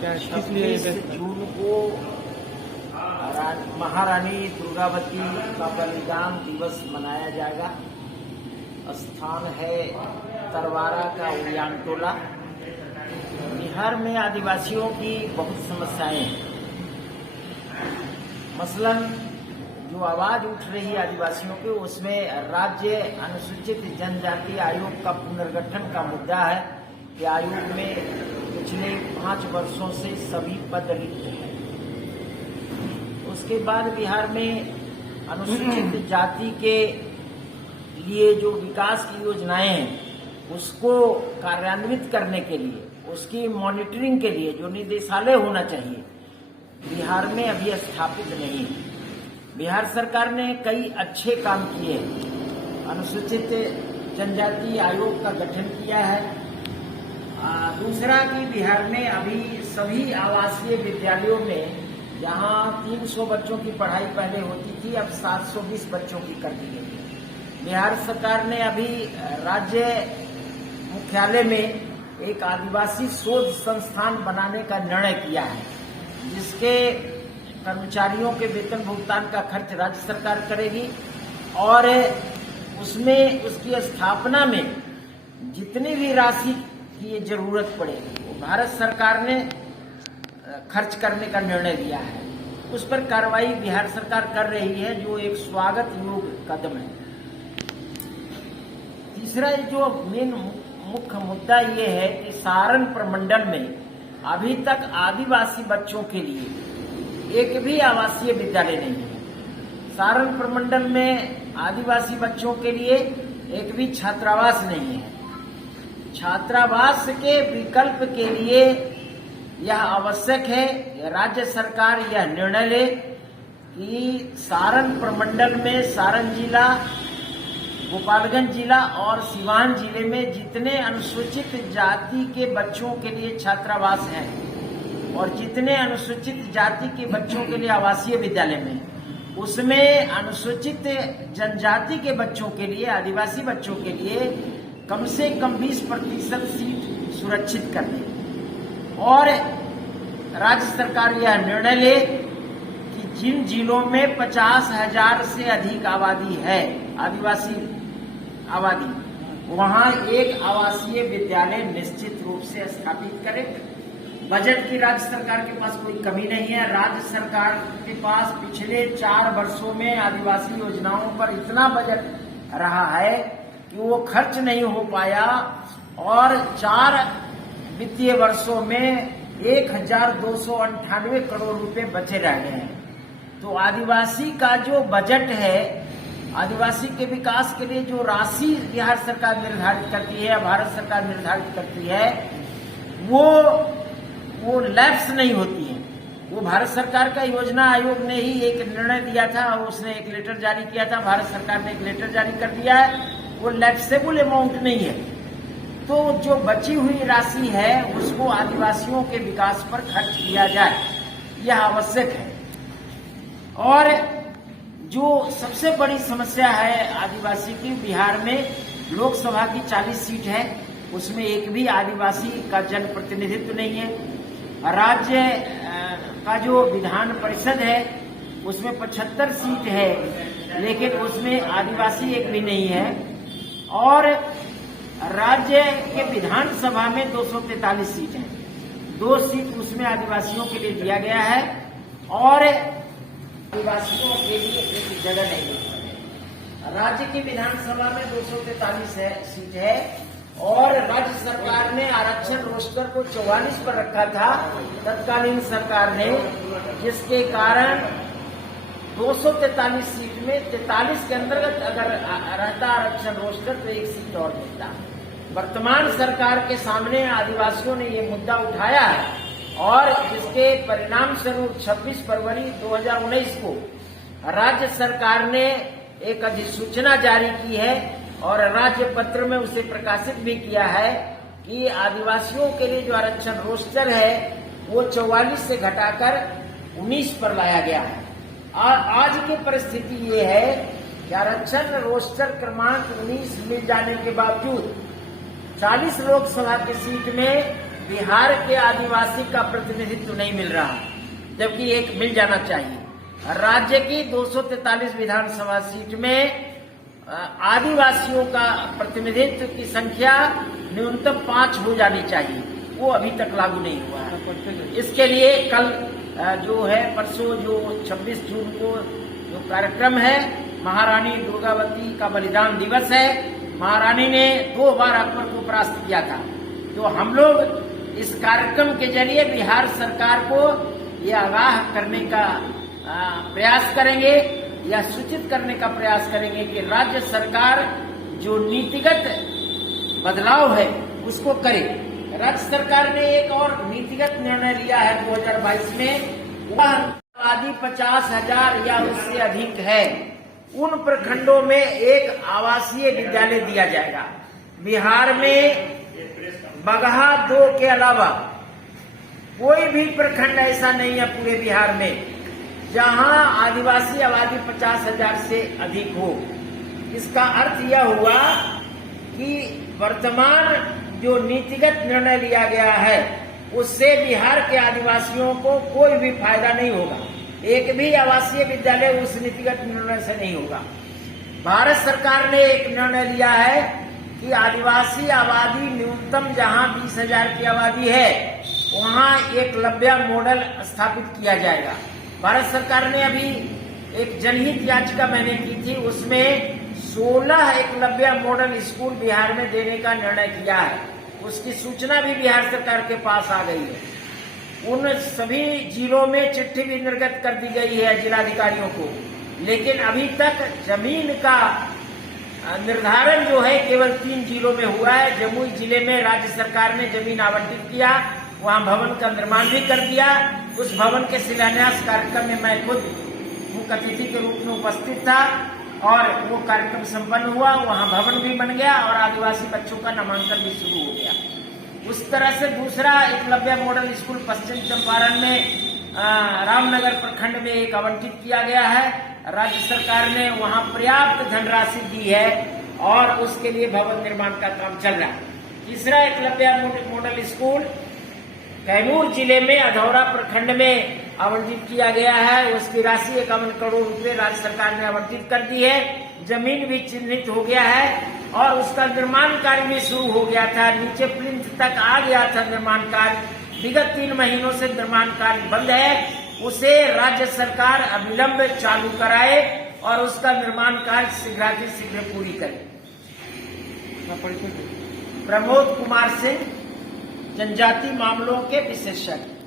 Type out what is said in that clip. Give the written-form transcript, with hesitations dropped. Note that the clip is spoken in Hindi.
26 जून को महारानी दुर्गावती का बलिदान दिवस मनाया जाएगा। स्थान है तरवारा का उड़ियान टोला। बिहार में आदिवासियों की बहुत समस्याएं हैं। मसलन जो आवाज उठ रही है आदिवासियों की, उसमें राज्य अनुसूचित जनजाति आयोग का पुनर्गठन का मुद्दा है कि आयोग में पिछले 5 वर्षों से सभी पद रिक्त हैं। उसके बाद बिहार में अनुसूचित जाति के लिए जो विकास की योजनाएं हैं उसको कार्यान्वित करने के लिए, उसकी मॉनिटरिंग के लिए जो निदेशालय होना चाहिए, बिहार में अभी स्थापित नहीं है। बिहार सरकार ने कई अच्छे काम किए हैं। अनुसूचित जनजाति आयोग का गठन किया है। दूसरा कि बिहार में अभी सभी आवासीय विद्यालयों में जहां 300 बच्चों की पढ़ाई पहले होती थी, अब 720 बच्चों की कर दी गई है। बिहार सरकार ने अभी राज्य मुख्यालय में एक आदिवासी शोध संस्थान बनाने का निर्णय किया है, जिसके कर्मचारियों के वेतन भुगतान का खर्च राज्य सरकार करेगी और उसमें उसकी स्थापना में जितनी भी राशि की जरूरत पड़ेगी वो भारत सरकार ने खर्च करने का निर्णय लिया है। उस पर कार्रवाई बिहार सरकार कर रही है, जो एक स्वागत योग्य कदम है। तीसरा जो मेन मुख्य मुद्दा ये है कि सारण प्रमंडल में अभी तक आदिवासी बच्चों के लिए एक भी आवासीय विद्यालय नहीं है। सारण प्रमंडल में आदिवासी बच्चों के लिए एक भी छात्रावास नहीं है। छात्रावास के विकल्प के लिए यह आवश्यक है कि राज्य सरकार यह निर्णय ले कि सारण प्रमंडल में सारण जिला, गोपालगंज जिला और सिवान जिले में जितने अनुसूचित जाति के बच्चों के लिए छात्रावास हैं और जितने अनुसूचित जाति के बच्चों के लिए आवासीय विद्यालय में, उसमें अनुसूचित जनजाति के बच्चों के लिए, आदिवासी बच्चों के लिए कम से कम 20% सीट सुरक्षित कर दे और राज्य सरकार यह निर्णय ले कि जिन जिलों में 50,000 से अधिक आबादी है, आदिवासी आबादी, वहां एक आवासीय विद्यालय निश्चित रूप से स्थापित करे। बजट की राज्य सरकार के पास कोई कमी नहीं है। राज्य सरकार के पास पिछले 4 वर्षों में आदिवासी योजनाओं पर इतना बजट रहा है कि वो खर्च नहीं हो पाया और 4 वित्तीय वर्षों में 1,298 करोड़ रुपए बचे रह गए हैं। तो आदिवासी का जो बजट है, आदिवासी के विकास के लिए जो राशि बिहार सरकार निर्धारित करती है, भारत सरकार निर्धारित करती है, वो लैप्स नहीं होती है। वो भारत सरकार का योजना आयोग ने ही एक निर्णय दिया था और उसने एक लेटर जारी किया था, भारत सरकार ने एक लेटर जारी कर दिया है, वो लैप्सेबल अमाउंट नहीं है। तो जो बची हुई राशि है उसको आदिवासियों के विकास पर खर्च किया जाए, यह आवश्यक है। और जो सबसे बड़ी समस्या है आदिवासी की, बिहार में लोकसभा की 40 सीट है, उसमें एक भी आदिवासी का जनप्रतिनिधित्व नहीं है। राज्य का जो विधान परिषद है उसमें 75 सीट है, लेकिन उसमें आदिवासी एक भी नहीं है। और राज्य के विधानसभा में 243 सीट है, 2 सीट उसमें आदिवासियों के लिए दिया गया है और आदिवासियों के लिए एक जगह नहीं है। राज्य की विधानसभा में 243 सीट है और राज्य सरकार ने आरक्षण रोस्टर को 44 पर रखा था तत्कालीन सरकार ने, जिसके कारण 243 सीट में 43 के अंतर्गत अगर रहता आरक्षण रोस्टर तो 1 सीट और मिलता। वर्तमान सरकार के सामने आदिवासियों ने ये मुद्दा उठाया है और जिसके परिणाम स्वरूप 26 फरवरी 2019 को राज्य सरकार ने एक अधिसूचना जारी की है और राज्य पत्र में उसे प्रकाशित भी किया है कि आदिवासियों के लिए जो आरक्षण रोस्टर है वो 44 से घटाकर 19 पर लाया गया है। आज की परिस्थिति ये है कि आरक्षण रोस्टर क्रमांक 19 मिल जाने के बावजूद 40 लोकसभा की सीट में बिहार के आदिवासी का प्रतिनिधित्व नहीं मिल रहा, जबकि एक मिल जाना चाहिए। राज्य की 243 विधानसभा सीट में आदिवासियों का प्रतिनिधित्व की संख्या न्यूनतम 5 हो जानी चाहिए, वो अभी तक लागू नहीं हुआ है। इसके लिए कल जो है परसों जो 26 जून को जो कार्यक्रम है, महारानी दुर्गावती का बलिदान दिवस है। महारानी ने 2 बार अकबर को परास्त किया था। तो हम लोग इस कार्यक्रम के जरिए बिहार सरकार को ये आगाह करने का प्रयास करेंगे या सूचित करने का प्रयास करेंगे कि राज्य सरकार जो नीतिगत बदलाव है उसको करे। राज्य सरकार ने एक और नीतिगत निर्णय लिया है 2022 में, वह आबादी 50,000 या उससे अधिक है उन प्रखंडों में एक आवासीय विद्यालय दिया जाएगा। बिहार में बगहा 2 के अलावा कोई भी प्रखंड ऐसा नहीं है पूरे बिहार में जहां आदिवासी आबादी 50,000 से अधिक हो। इसका अर्थ यह हुआ कि वर्तमान जो नीतिगत निर्णय लिया गया है उससे बिहार के आदिवासियों को कोई भी फायदा नहीं होगा। एक भी आवासीय विद्यालय उस नीतिगत निर्णय से नहीं होगा। भारत सरकार ने एक निर्णय लिया है कि आदिवासी आबादी न्यूनतम जहां 20,000 की आबादी है वहां एकलव्य मॉडल स्थापित किया जाएगा। भारत सरकार ने अभी एक जनहित याचिका मैंने की थी, उसमें 16 एकलव्य मॉडल स्कूल बिहार में देने का निर्णय किया है। उसकी सूचना भी बिहार सरकार के पास आ गई है। उन सभी जिलों में चिट्ठी भी निर्गत कर दी गई है जिलाधिकारियों को, लेकिन अभी तक जमीन का निर्धारण जो है केवल 3 जिलों में हुआ है। जमुई जिले में राज्य सरकार ने जमीन आवंटित किया, वहां भवन का निर्माण भी कर दिया। उस भवन के शिलान्यास कार्यक्रम में मैं खुद मुख्य अतिथि के रूप में उपस्थित था और वो कार्यक्रम संपन्न हुआ। वहां भवन भी बन गया और आदिवासी बच्चों का नामांकन भी शुरू हो गया। उस तरह से दूसरा एकलव्य मॉडल स्कूल पश्चिम चंपारण में रामनगर प्रखंड में एक आवंटित किया गया है। राज्य सरकार ने वहां पर्याप्त धनराशि दी है और उसके लिए भवन निर्माण का काम चल रहा है। तीसरा एकलव्य मॉडल स्कूल कैमूर जिले में अधौरा प्रखंड में आवंटित किया गया है। उसकी राशि 51 करोड़ रुपए राज्य सरकार ने आवंटित कर दी है। जमीन भी चिन्हित हो गया है और उसका निर्माण कार्य भी शुरू हो गया था। नीचे प्लिंथ तक आ गया था निर्माण कार्य। विगत 3 महीनों से निर्माण कार्य बंद है, उसे राज्य सरकार अविलंब चालू कराए और उसका निर्माण कार्य शीघ्र पूरी करे। प्रमोद कुमार सिंह, जनजाति मामलों के विशेषज्ञ।